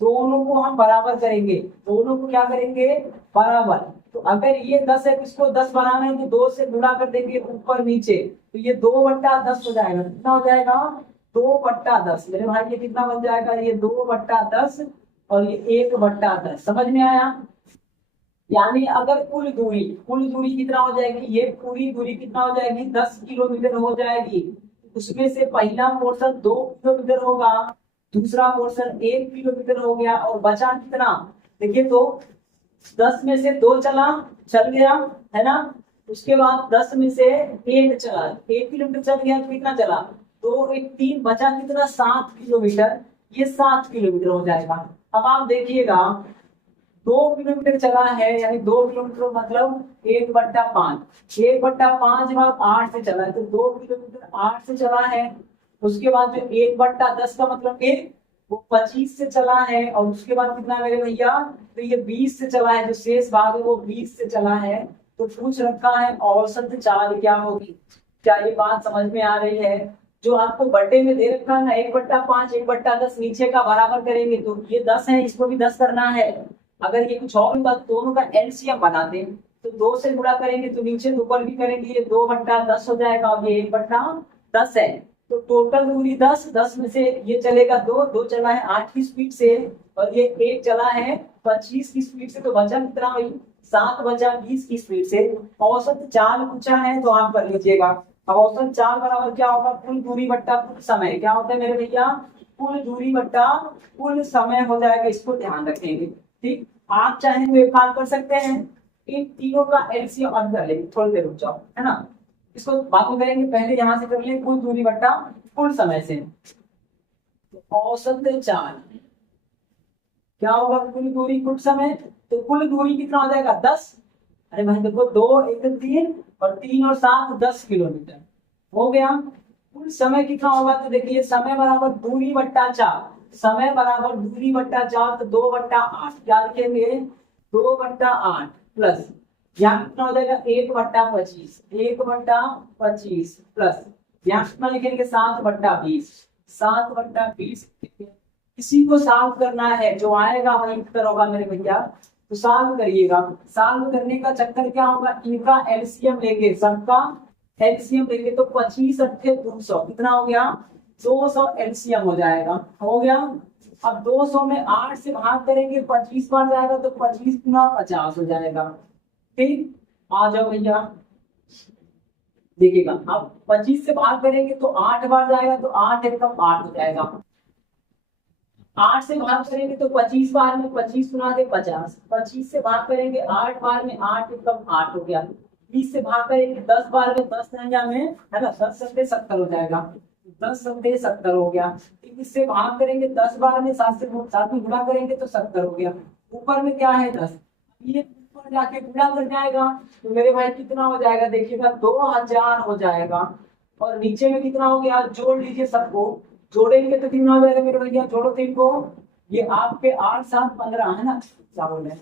दोनों को हम बराबर करेंगे। दोनों को क्या करेंगे, बराबर। तो अगर ये 10 है तो इसको 10 बनाना है तो 2 से गुणा कर देंगे ऊपर नीचे, तो ये 2/10 हो जाएगा। कितना हो जाएगा, 2/10। मेरे भाई ये कितना बन जाएगा, ये 2/10 और ये 1/10। समझ में आया। यानी अगर कुल दूरी कितना हो जाएगी, ये पूरी दूरी कितना हो जाएगी, 10 किलोमीटर हो जाएगी। उसमें से पहला पोर्शन 2 किलोमीटर होगा, दूसरा पोर्शन 1 किलोमीटर हो गया, और बचा कितना, देखिए तो 10 में से 2 चल गया, है ना। उसके बाद 10 में से 1 चला, 1 किलोमीटर चल गया, कितना चला, 2 1 3, बचा कितना, 7 किलोमीटर। ये 7 किलोमीटर हो जाएगा। अब आप देखिएगा 2 किलोमीटर चला है, यानी 2 किलोमीटर मतलब 1/5, 1/5 भाग 8 से चला है, तो 2 किलोमीटर 8 से चला है। उसके बाद जो 1/10 का मतलब के वो 25 से चला है, और उसके बाद कितना मेरे भैया, तो ये 20 से चला है, जो शेष भाग है वो 20 से चला है। तो पूछ रखा है औसत चाल क्या होगी। क्या ये बात समझ में आ रही है। जो आपको बटे में दे रखा है ना 1/5 1/10, नीचे का बराबर करेंगे तो ये 10 है, इसको भी 10 करना है। अगर ये कुछ और होगा दोनों का एलसीएम बना दें, तो 2 से गुणा करेंगे तो नीचे तो ऊपर भी करेंगे, ये 2/10 हो जाएगा, और ये 1/10 है। तो टोटल दूरी 10, 10 में से ये चलेगा 2, 2 चला है 8 की स्पीड से, और ये 1 चला है 25 की स्पीड से, तो बचा कितना भाई, 7 बचा 20 की स्पीड से। औसत चाल पूछा है तो आप कर लीजिएगा। अब औसत चाल बराबर क्या होगा, कुल दूरी बट्टा कुल समय। क्या होता है मेरे भैया, कुल दूरी बट्टा कुल समय हो जाएगा। इसको ध्यान रखेंगे, ठीक। आप चाहें तो एक काम कर सकते हैं, इन तीनों का एलसीएम अब कर लेंगे, थोड़ी देर रुक जाओ, है ना। इसको बाद में करेंगे, पहले यहां से कर लें कुल दूरी बट्टा कुल समय से। तो औसत चाल क्या होगा, कुल दूरी कुल समय, तो कुल दूरी कितना हो जाएगा 10। अरे भाई देखो 2 1 3 और 3 और 7 10 किलोमीटर हो गया। कुल समय कितना होगा, तो देखिए समय बराबर दूरी बट्टा चार, समय बराबर दूरी बट्टा चार, तो 2/8 क्या लिखेंगे, 2/8 प्लस यहाँ कितना हो जाएगा 1/25, 1/25 प्लस यहाँ कितना लिखेंगे 7/20, 7/20। इसी को सॉल्व करना है, जो आएगा वही उत्तर होगा मेरे भैया। तो सॉल्व करिएगा। सॉल्व करने का चक्कर क्या होगा, इनका एलसीएम लेके, सबका एलसीएम लेके, तो 25 अट्ठे 200 कितना हो गया, 200 एलसीएम हो जाएगा, हो गया। अब 200 में 8 से भाग करेंगे, 25 बार जाएगा, तो 25 गुना 50 हो जाएगा। ठीक, आ जाओ भैया देखिएगा। अब 25 से भाग करेंगे तो 8 बार जाएगा, तो 8 एकदम 8 हो जाएगा। 8 से भाग करेंगे तो 25 बार में 25 गुना के 50, 25 से भाग करेंगे 8 बार में 8 एकदम 8 हो गया। 20 से भाग करेंगे 10 बार में 10 नंजा में, है ना, 10 सत्ते 70 हो जाएगा, 10 सत्ते 70 हो गया। 21 से भाग करेंगे 10 बार में 7 से 7 में गुणा करेंगे तो 70 हो गया। ऊपर में क्या है 10, ये ऊपर जाके गुणा कर जाएगा, तो मेरे भाई कितना हो जाएगा देखिएगा 2000 हो जाएगा। और नीचे में कितना हो गया, जोड़ लीजिए सबको, जोड़ेंगे तो कितना हो जाएगा मेरे भैया, जोड़ो 3 को, ये आपके 8 7 15 है ना, क्या बोल रहे हैं,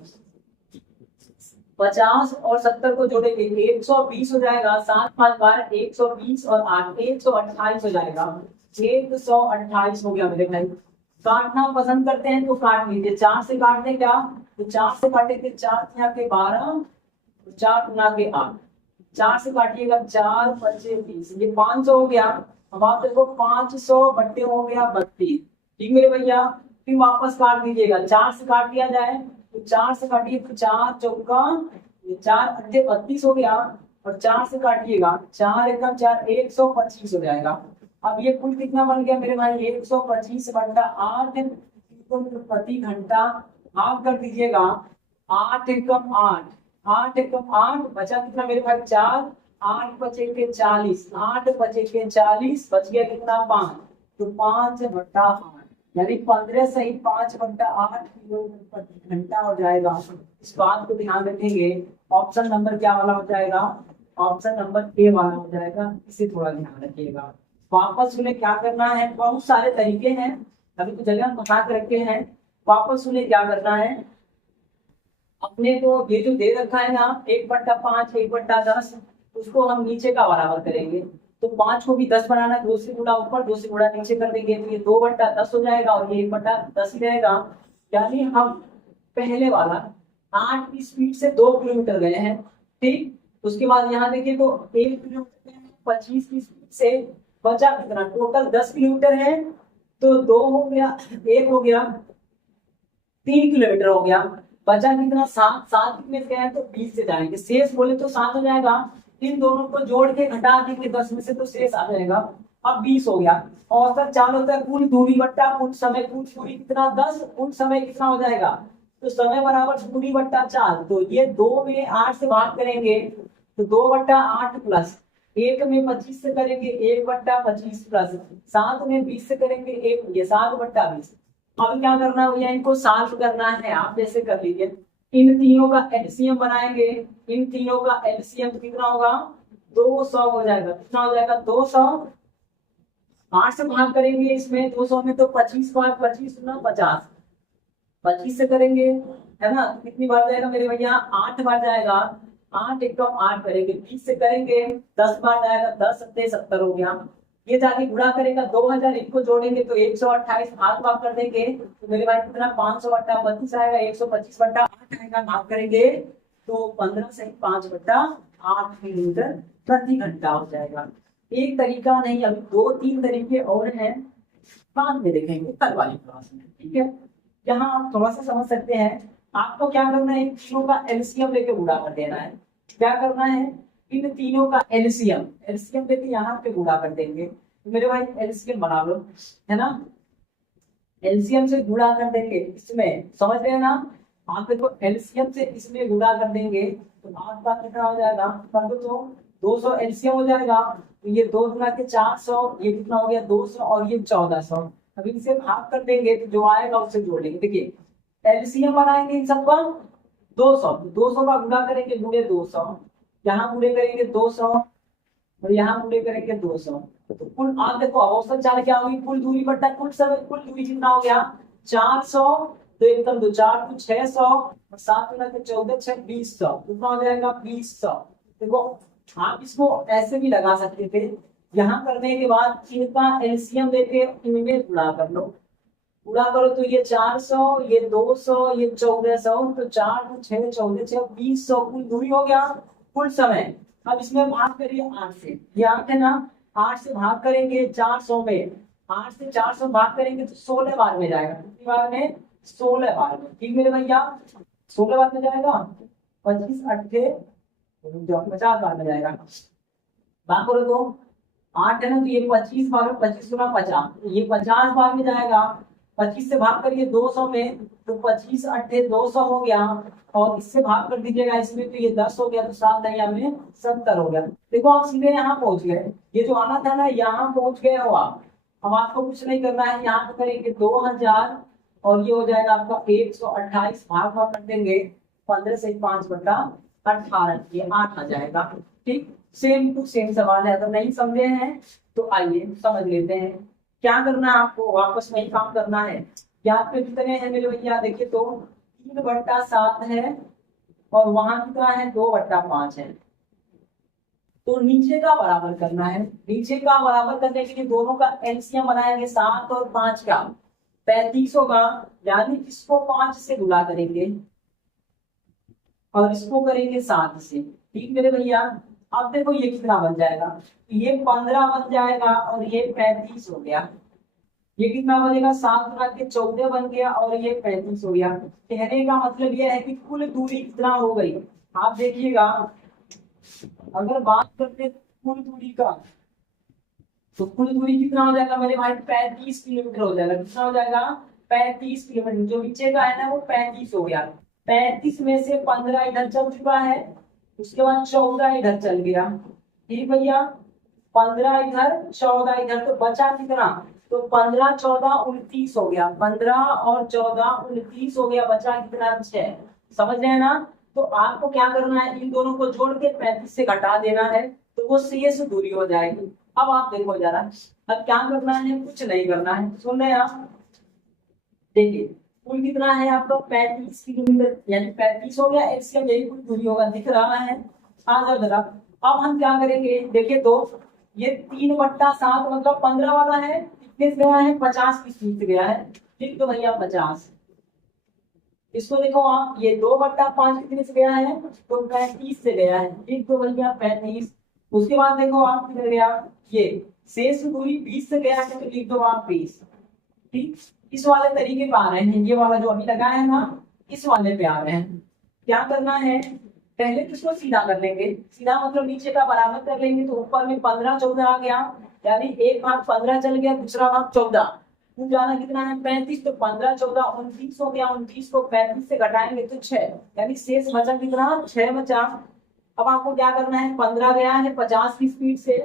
50 और 70 को जोड़ेंगे 120 हो जाएगा, 7 5 12 120 और 8 128 हो जाएगा, 128 हो गया मेरे भाई। काटना पसंद करते हैं तो काट लीजिए, 4 से काटने क्या, तो 4 से काटेंगे 4 के 12, 4 गुना के 8, 4 से काटिएगा 4 25 20, ये 500 हो गया। अब आप देखो 500 बट्टे हो गया 32, ठीक मेरे भैया। फिर वापस काट दीजिएगा, 4 से काट दिया जाए तो 4 से काटिए तो 4 चौका, ये 4 अट्ठे 32 हो गया, और 4 से काटिएगा 4 एकदम 4 125 हो जाएगा। अब ये कुल कितना बन गया मेरे भाई, 125/8 किलोमीटर प्रति घंटा। आप कर दीजिएगा 8 एकम 8, 8 एकम 8, बचा कितना मेरे भाई 4, 8 बचे के 40, 8 बचे के 40, बच गया कितना 5, तो 5/8, यानी 15 सही 5/8 किलोमीटर प्रति घंटा हो जाएगा। इस बात को ध्यान रखेंगे। ऑप्शन नंबर क्या वाला हो जाएगा, ऑप्शन नंबर ए वाला हो जाएगा, इसे थोड़ा ध्यान रखिएगा। वापस उन्हें क्या करना है, बहुत सारे तरीके हैं, अभी तो जगह बता के रखे हैं, वापस उन्हें क्या करना है, अपने को ये जो दे रखा है ना 1/5 1/10, उसको हम नीचे का बराबर करेंगे। तो 5 को भी 10 बनाना है, 2 से गुणा ऊपर 2 से गुणा नीचे कर देंगे, तो ये 2/10 हो जाएगा और ये 1/10 ही रहेगा। यानी हम पहले वाला 8 की स्पीड से 2 किलोमीटर गए हैं, ठीक। उसके बाद यहाँ देखिए तो 1 किलोमीटर 25 की स्पीड से बचा कितना, टोटल 10 किलोमीटर है। तो 2 हो गया, 1 हो गया, 3 किलोमीटर हो गया, बचा कितना 7। 7 कितने से गए तो 20 से जाएंगे, शेष बोले तो 7 हो जाएगा। इन दोनों को जोड़ के घटा देंगे 10 में से तो शेष आ जाएगा, अब 20 हो गया। औसत चाल होता है कुल दूरी बट्टा कुल समय, कुल दूरी कितना 10, कुल समय कितना हो जाएगा, तो समय बराबर दूरी बट्टा चाल। तो ये 2 में 8 से भाग करेंगे तो 2/8 प्लस 1 में 25 से करेंगे 1/25 प्लस 7 में 20 से करेंगे 1, ये 7/20। अब क्या करना है भैया, इनको सॉल्व करना है, आप जैसे कर लीजिए। इन तीनों का एलसीएम बनाएंगे, इन तीनों का एलसीएम कितना होगा 200 हो जाएगा। कितना हो जाएगा 200, 8 से भाग करेंगे इसमें 200 में तो 25 भाग 25 गुना 50, 25 से करेंगे है ना, तो कितनी बार जाएगा मेरे भैया 8 बार जाएगा। 8 एकम 8 करेंगे, 20 से करेंगे 10 बार जाएगा, 10 सत्ते 70 हो गया। ये जाके गुणा करेगा 2000, इनको जोड़ेंगे तो 128 भाग भाग कर देंगे, तो मेरे भाई कितना 500/32 आएगा, 125/8 आएगा, भाग करेंगे तो 15 से 5/8 किलोमीटर प्रति घंटा हो जाएगा। एक तरीका नहीं, अभी 2-3 तरीके और हैं, बाद में देखेंगे कल वाली क्लास में, ठीक है। यहाँ आप थोड़ा सा समझ सकते हैं, आपको क्या करना है, इन तीनों का एलसीएम लेके गुणा कर देना है। क्या करना है, इन तीनों का एलसीएम एलसीएम लेके यहाँ पे गुणा कर देंगे। तो मेरे भाई एलसीएम बना लो, है ना, एलसीएम से गुणा कर देंगे इसमें, समझ रहे हैं ना। आप देखो एलसीएम से इसमें गुणा कर देंगे तो आपका कितना हो जाएगा, कर दो तो 200 एलसीएम हो जाएगा। तो ये 2 गुना के 400, ये कितना हो गया 200 और ये 1400। अभी इसे भाग कर देंगे तो जो आएगा उससे जोड़ लेंगे। देखिए एलसीएम बनाएंगे इन सबका 200, 200 का गुणा करेंगे गुणे 200, यहाँ गुणे करेंगे 200 और यहाँ गुणे करेंगे 200। तो कुल आप देखो औसत चाल क्या होगी, कुल दूरी बट्टा कुल समय, कुल दूरी कितना हो गया 400, तो एकदम 2 4 तो 600 और 7 गुना के 14 6 2000, कितना हो जाएगा 2000। देखो आप इसको ऐसे भी लगा सकते थे, यहाँ करने के बाद इनका एलसीएम लेके इनमें गुणा कर लो, पूरा करो तो ये 400 ये 200 ये 1400, तो 4 तो 6 14 6 2000 कुल दूरी हो गया, कुल समय। अब इसमें भाग करिए 8 से, ये 8 है ना, 8 से भाग करेंगे 400 में, 8 से 400 भाग करेंगे तो 16 बार में जाएगा, कितनी बार में 16 बार में, ठीक मेरे भैया 16 बार में जाएगा, 25 अट्ठे 50 बार में जाएगा। भाग करो तो 8 है ना, तो ये 25 बार 25 गुना 50, ये 50 बार में जाएगा। 25 से भाग करिए 200 में तो 25 अट्ठे 200 हो गया, और इससे भाग कर दीजिएगा इसमें तो ये 10 हो गया, तो 7 दरिया में 70 हो गया। देखो आप सीधे यहाँ पहुंच गए, ये जो आना था ना यहाँ पहुंच गए हो आप। अब आपको कुछ नहीं करना है, यहाँ पे करेंगे 2000 और ये हो जाएगा आपका 128, भाग भाग कर देंगे 15 से 5/18, ये 8 आ जाएगा, ठीक। सेम टू सेम सवाल है, अगर नहीं समझे हैं तो आइए समझ लेते हैं। क्या करना है आपको, वापस में ही काम करना है। यहाँ पे कितने हैं मेरे भैया, देखिए तो 3/7 है और वहां कितना है 2/5 है, तो नीचे का बराबर करना है। नीचे का बराबर करने के लिए दोनों का एलसीएम बनाएंगे, 7 और 5 का 35 होगा, यानी इसको 5 से गुणा करेंगे और इसको करेंगे 7 से, ठीक मेरे भैया। अब देखो ये कितना बन जाएगा, ये 15 बन जाएगा और ये 35 हो गया। ये कितना बनेगा 7 गुना के 14 बन गया और ये 35 हो गया। कहने का मतलब ये है कि कुल दूरी कितना हो गई, आप देखिएगा अगर बात करते कुल दूरी का, तो कुल दूरी कितना हो जाएगा मेरे भाई 35 किलोमीटर हो जाएगा। कितना हो जाएगा 35 किलोमीटर, जो नीचे का है ना वो 35 हो गया। 35 में से 15 इधर चल चुका है, उसके बाद 14 इधर चल गया, ठीक भैया, 15 इधर 14 इधर, तो बचा कितना, तो 15 14 29 हो गया, 15 और 14 29 हो गया, बचा कितना 6। समझ रहे हैं ना। तो आपको क्या करना है, इन दोनों को जोड़ के 35 से घटा देना है, तो वो शेष दूरी हो जाएगी। अब आप देखो जरा, अब क्या करना है, कुछ नहीं करना है, सुन रहे हैं आप, देखिए कुल कितना है आपका 35 किलोमीटर, यानी 35 हो गया। एलसीएम यही कुल दूरी होगा, दिख रहा है। आ जाओ जरा। अब हम क्या करेंगे, देखिए तो ये 3/7 मतलब 15 वाला है, कितने से गया है, 50 की स्पीड से गया है। ठीक, तो भैया 50। इसको देखो आप, ये 2/5 कितने से गया है, तो 35 से गया है। ठीक, तो भैया 35। उसके बाद देखो आप किधर गया, ये शेष दूरी 20 से गया है, तो लिख दो आप 20। ठीक, इस वाले तरीके पे आ रहे हैं, ये वाला जो अभी लगाया है ना, इस वाले पे आ रहे हैं। क्या करना है, पहले तो इसको सीधा कर लेंगे। सीधा मतलब नीचे का बराबर कर लेंगे, तो ऊपर में 15 14 आ गया, यानी एक भाग 15 चल गया, दूसरा भाग 14। कुल जाना कितना है, 35। तो 15 14 29 हो गया, 29 को 35 से घटाएंगे तो 6, यानी शेष बचा कितना, 6 बचा। अब आपको क्या करना है, 15 गया है 50 की स्पीड से,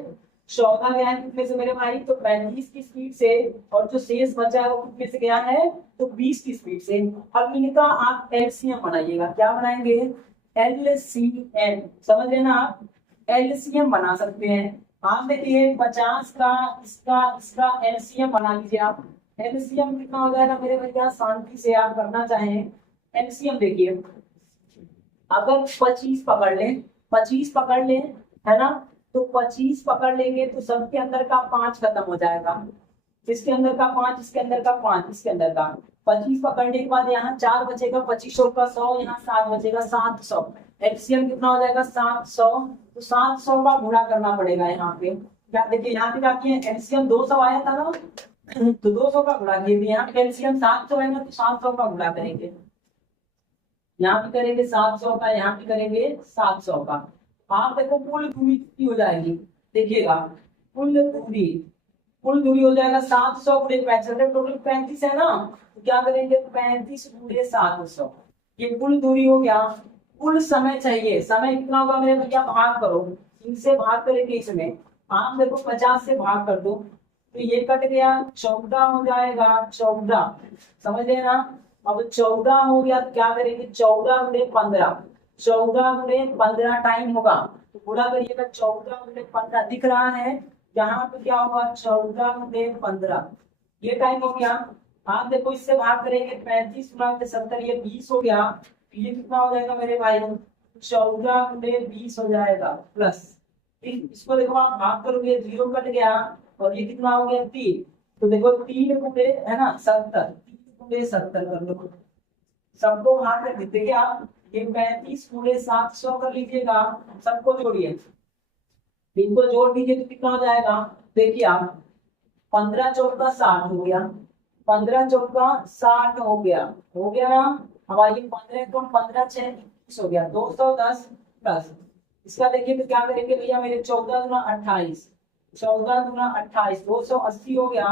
14 गया है कितने से मेरे भाई, तो 35 की स्पीड से, और जो शेष बचा है वो कितने से गया है, तो 20 की स्पीड से। अब इनका आप एलसीएम बनाइएगा। क्या बनाएंगे, एलसीएम, समझ लेना आप, एलसीएम बना सकते हैं। आप देखिए 50 का इसका इसका एलसीएम बना लीजिए आप। एलसीएम कितना हो जाएगा मेरे भैया, शांति से आप करना चाहें। एलसीएम देखिए, अगर 25 पकड़ लें, 25 पकड़ लें, है ना, तो 25 पकड़ लेंगे तो सबके अंदर का 5 खत्म हो जाएगा। इसके अंदर का 5, इसके अंदर का 5, इसके अंदर का 25 पकड़ने के बाद यहाँ 4 बचेगा, 2500 का 100, यहाँ 7 बचेगा, 700। एलसीएम कितना हो जाएगा, 700। तो 700 का गुणा करना पड़ेगा यहाँ पे। क्या देखिए, यहाँ पे क्या किए, एलसीएम 200 आया था ना, तो 200 का गुणा किए। यहाँ पे एलसीएम 700 है ना, तो 700 का गुणा करेंगे। यहाँ पे करेंगे 700 का, यहाँ पे करेंगे 700 का। आप देखो कुल दूरी कितनी हो जाएगी, देखिएगा कुल दूरी, कुल दूरी हो जाएगा 700 गुणे 65, टोटल 35 है ना, तो क्या करेंगे 35 गुणे 700, ये कुल दूरी हो गया। कुल समय चाहिए, समय कितना होगा मेरे भैया, भाग करो, इनसे भाग करेंगे इसमें। आप देखो 50 से भाग कर दो, तो ये कट गया, 14 हो जाएगा, 14, समझ लेना। अब 14 हो गया तो क्या करेंगे, 14 गुणे 15, 14 गुणे 15 टाइम होगा, तो पूरा करिएगा, 14 गुणे 15 दिख रहा है, यहाँ पे क्या होगा, 14 गुणे 15, ये टाइम हो गया। आप देखो इससे भाग करेंगे, 35 गुणा 70, ये 20 हो गया, ये कितना हो जाएगा मेरे भाई, 14 गुणे 20 हो जाएगा प्लस। इसको देखो आप भाग करोगे, 0 कट गया, और ये कितना हो गया, 3। तो देखो 3 गुणे है ना 70, 3 गुणे 70 कर लो, सबको भाग कर देते क्या, ये 35 गुणे 700 कर लीजिएगा, सबको जोड़िए, इनको जोड़ दीजिए तो कितना हो जाएगा, देखिए आप 15 चौका 60 हो गया, 15 चौका 60 हो गया, हो गया ना। अब आइए 15 को 15 6 21 हो गया, 210 प्लस इसका देखिए तो क्या करेंगे भैया मेरे, 14 दूना 28, 14 दूना 28, 280 हो गया,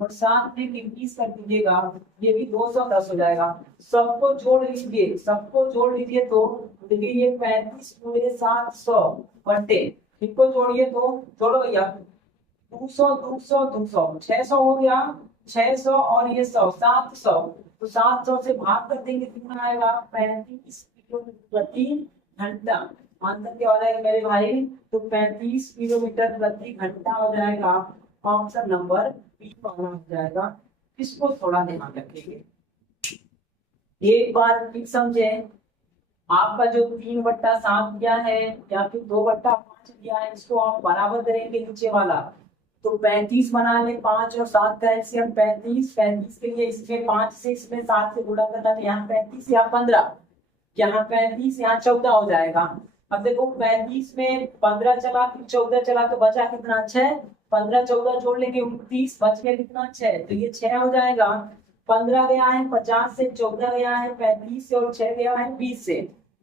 और 7 में 21 कर दीजिएगा, ये भी 210 हो जाएगा। सबको जोड़ लीजिए, सबको जोड़ लीजिए, तो देखिए ये 35 गुणे 700 बटे, इनको जोड़िए तो, जोड़ो भैया, 200 200 200 600 हो गया, 600 और ये 100 700, तो 700 से भाग कर देंगे, कितना आएगा, 35 किलोमीटर प्रति घंटा। आंसर क्या हो जाएगा मेरे भाई, तो 35 किलोमीटर प्रति घंटा हो जाएगा। ऑप्शन नंबर बी वाला हो जाएगा। इसको थोड़ा ध्यान रखेंगे, एक बार ठीक समझे। आपका जो 3/7 दिया है या फिर 2/5 दिया है, इसको आप बराबर करेंगे नीचे वाला, तो 35 बना ले, 5 और 7 का एलसीएम 35, 35 के लिए इसमें 5 से इसमें 7 से गुणा करना, तो यहाँ 35 यहाँ 15, यहाँ 35 यहाँ 14 हो जाएगा। अब देखो 35 में 15 चला फिर 14 चला, तो बचा कितना, 6, 15 14 जोड़ लेंगे 29, बच गया कितना, 6, तो ये 6 हो जाएगा। 15 गया है 50 से, 14 गया है 35 से, और 6 गया है 20 से।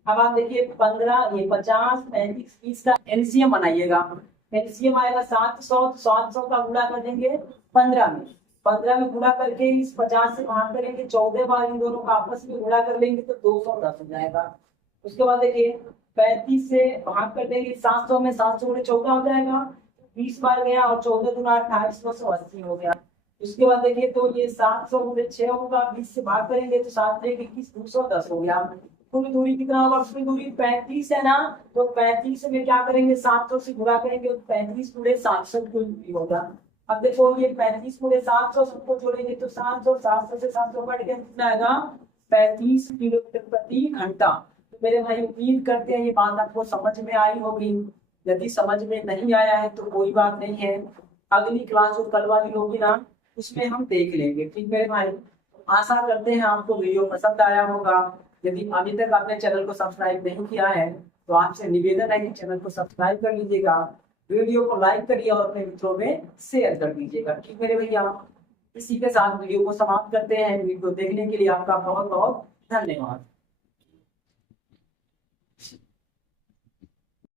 अब आप देखिए 15 ये 50 35 20 का एलसीएम बनाइएगा। एलसीएम आएगा 700, 700 का गुणा कर देंगे 15 में, 15 में गुणा करके इस 50 से भाग करेंगे, 14 बार इन दोनों का आपस में गुणा कर लेंगे तो 210 हो जाएगा। उसके बाद देखिए 35 से भाग कर देंगे 700 में, 700 गुणे 14 हो जाएगा, 20 बार गया, और 14 दूना 28, 280 हो गया। उसके बाद देखिए तो ये 700 गुणे 6 होगा, 20 से भाग करेंगे तो 7 21 210 हो गया। कुल दूरी कितना होगा, कुल दूरी 35 है ना, तो 35 में क्या करेंगे 700 से गुणा करेंगे, तो 35 गुणे 700 कुल दूरी होगा। अब देखो ये 35 पूरे 700 सबको जोड़ेंगे तो 700 से 700 बढ़ के कितना आएगा 35 किलोमीटर प्रति घंटा। तो मेरे भाई उम्मीद करते हैं ये बात आपको समझ में आई होगी। यदि समझ में नहीं आया है तो कोई बात नहीं है, अगली क्लास जो कल वाली होगी ना उसमें हम देख लेंगे। ठीक मेरे भाई, आशा करते हैं आपको वीडियो पसंद आया होगा। यदि अभी तक आपने चैनल को सब्सक्राइब नहीं किया है तो आपसे निवेदन है कि चैनल को सब्सक्राइब कर लीजिएगा, वीडियो को लाइक करिए और अपने मित्रों में शेयर कर दीजिएगा। ठीक मेरे भैया, इसी के साथ वीडियो को समाप्त करते हैं। वीडियो देखने के लिए आपका बहुत बहुत धन्यवाद।